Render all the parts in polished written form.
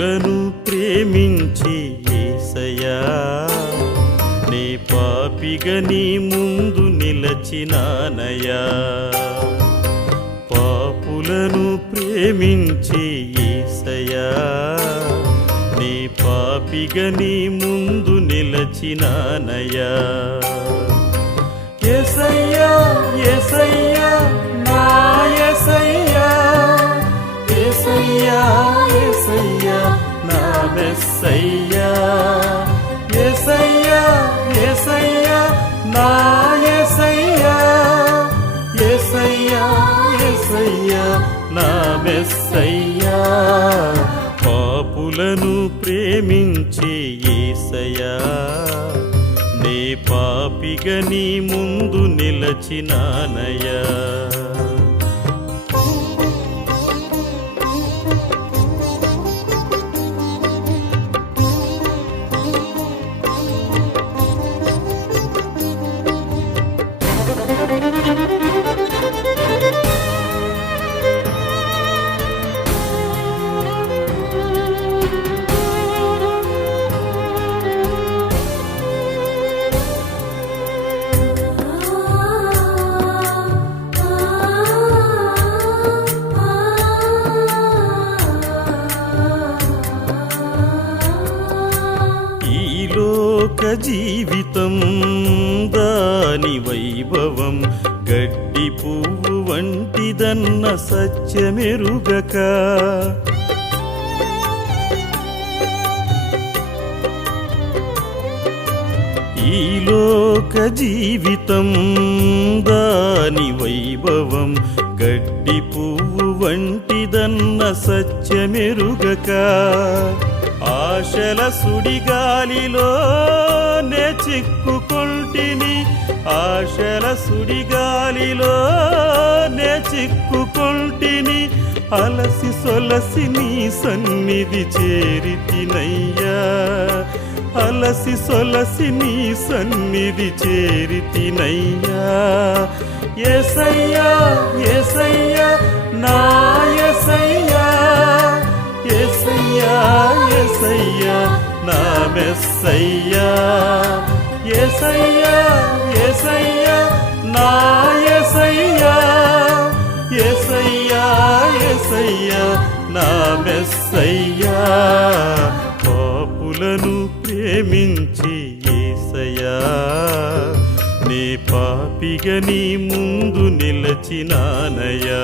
పాపులను ప్రేమించి యేసయ్యా నే పాపిగా నీ ముందు నిలచినానయ్యా. పాపులను ప్రేమించి యేసయ్యా నే పాపిగా నీ ముందు నిలచినానయ్యా. యేసయ్యా యేసయ్యా నా యేసయ్యా, యేసయ్యా యేసయ్యా నా మెస్సయ్యా, యేసయ్యా యేసయ్యా నా యేసయ్యా, యేసయ్యా యేసయ్యా నా మెస్సయ్యా. పాపులను ప్రేమించే యేసయ్యా నే పాపిగా నీ ముందు నిలచినానయ్యా. జీవితం దాని వైభవం గడ్డి పువ్వు వంటిదన్న సత్యమెరుగక, ఈ లోక జీవితం దాని వైభవం గడ్డి పువ్వు వంటిదన్న సత్యమెరుగక, ఆశల సుడిగాలిలో నే చిక్కుకొల్టిని, ఆశల సుడిగాలిలో నే చిక్కుకొల్టిని, అలసి సొలసి నీ సన్నిధి చేరితినయ్యా, అలసి సొలసి నీ సన్నిధి చేరితినయ్యా. యేసయ్యా యేసయ్యా నా యేసయ్యా, యేసయ్యా యేసయ్యా నా మెస్సయ్యా, యేసయ్యా యేసయ్యా నా యేసయ్యా, యేసయ్యా యేసయ్యా నా మెస్సయ్యా. పాపులను ప్రేమించి యేసయ్యా నే పాపిగా నీ ముందు నిలచినానయ్యా.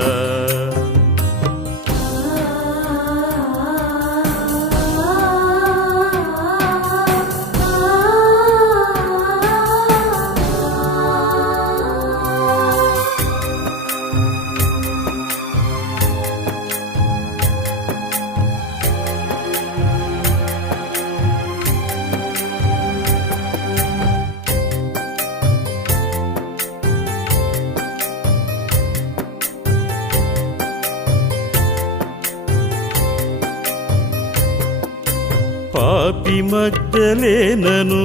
పాపి మగ్దలేనను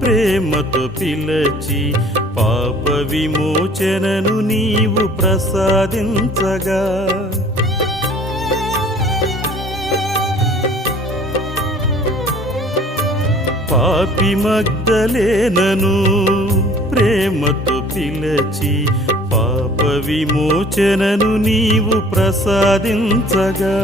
ప్రేమతో పిలచి పాప విమోచనను నీవు ప్రసాదించగా, పాపి మగ్దలేనను ప్రేమతో పిలచి పాప విమోచనను నీవు ప్రసాదించగా,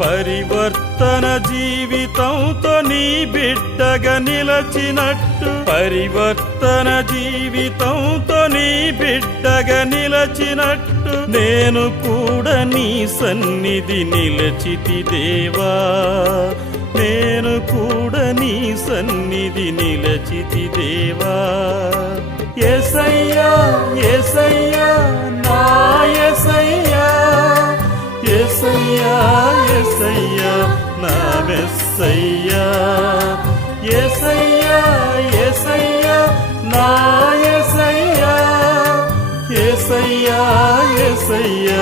పరివర్తన జీవితంతో నీ బిడ్డగా నిలచినట్టు, పరివర్తన జీవితంతో నీ బిడ్డగా నిలచినట్టు, నేను కూడా నీ సన్నిధి నిలచితి దేవా, నేను కూడా నీ సన్నిధి నిలచితి దేవా. యేసయ్యా యేసయ్యా నా యేసయ్యా, యేసయ్యా యేసయ్యా నా మెస్సయ్యా, యేసయ్యా యేసయ్యా నా యేసయ్యా, యేసయ్యా యేసయ్యా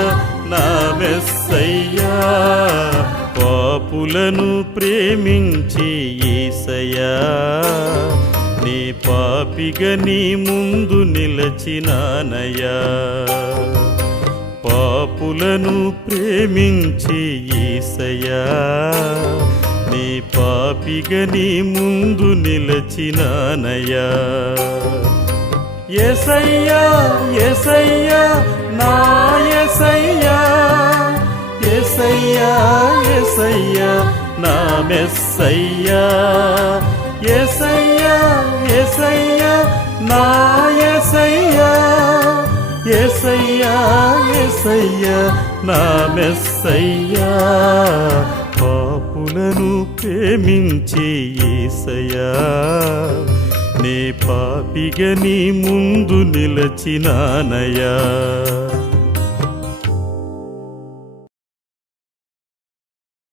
నా మెస్సయ్యా. పాపులను ప్రేమించి యేసయ్యా నీ పాపిగా నీ ముందు నిలచినానయ్యా. పాపు పాపులను ప్రేమించి యేసయ్యా నీ పాపిగా నీ ముందు నిలచినానయ్యా. యేసయ్యా యేసయ్యా నా యేసయ్యా, యేసయ్యా యేసయ్యా నా మెస్సయ్యా, యేసయ్యా యేసయ్యా నా యేసయ్యా, యేసయ్యా యేసయ్యా నా మెస్సయ్యా. పాపులను ప్రేమించి యేసయ్యా నీ పాపిగా నీ ముందు నిలచినానయ్యా.